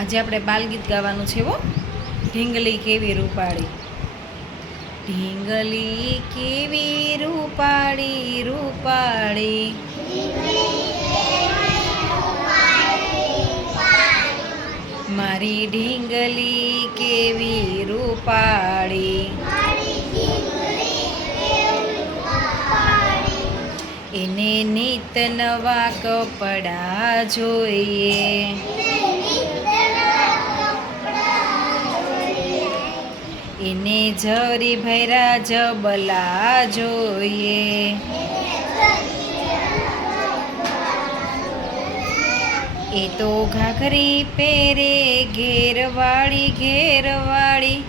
આજે આપણે બાલગીત ગાવાનું છે. ઢીંગલી કેવી રૂપાળી, ઢીંગલી કેવી રૂપાળી રૂપાળી, મારી ઢીંગલી કેવી રૂપાળી, એને નિત નવા કપડાં જોઈએ, એને ઝરી ભર્યા જબલા જોઈએ, એ તો ઘાઘરી પહેરે ઘેરવાળી ઘેરવાળી,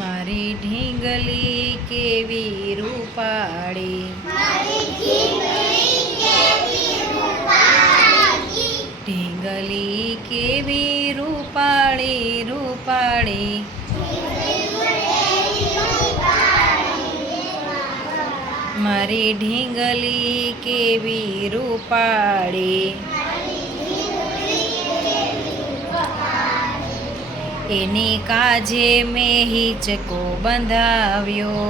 મારી ઢીંગલી કેવી રૂપાળી, ઢીંગલી કેવી રૂપાળી રૂપાળી, મારી ઢીંગલી કેવી રૂપાળી, એની કાજે મેં હિંચકો બંધાવ્યો,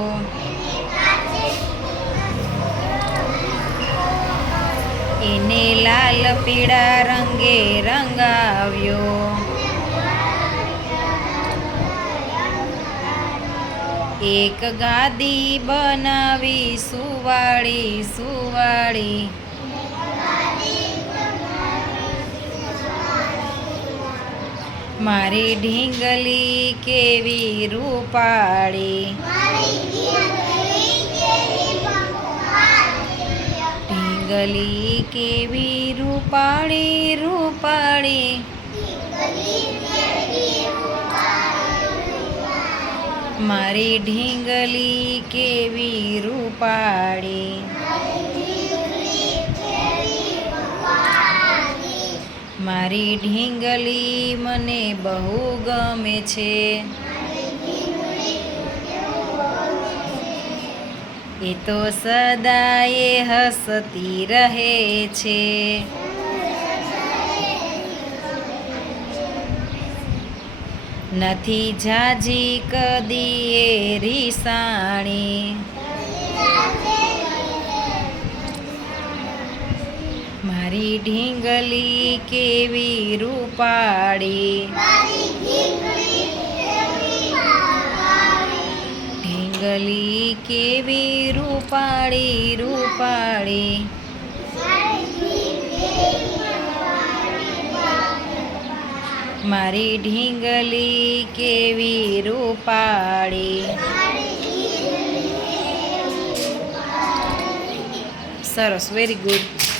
એને લાલ પીળા રંગે રંગાવ્યો, એક ગાદી બનાવી સુવાળી સુવાળી, મારી ઢીંગલી કેવી રૂપાળી, ઢીંગલી કેવી રૂપાળી રૂપાળી, મારી ઢીંગલી કેવી રૂપાળી, મારી ઢીંગલી મને બહુ ગમે છે, એ તો સદાયે હસતી રહે છે, નથી જાજી કદીએ રીસાણી, મારી ઢીંગલી કેવી રૂપાળી, ઢીંગલી કેવી રૂપાળી રૂપાળી, મારી ઢીંગલી કેવી રૂપાળી. સરસ, વેરી ગુડ.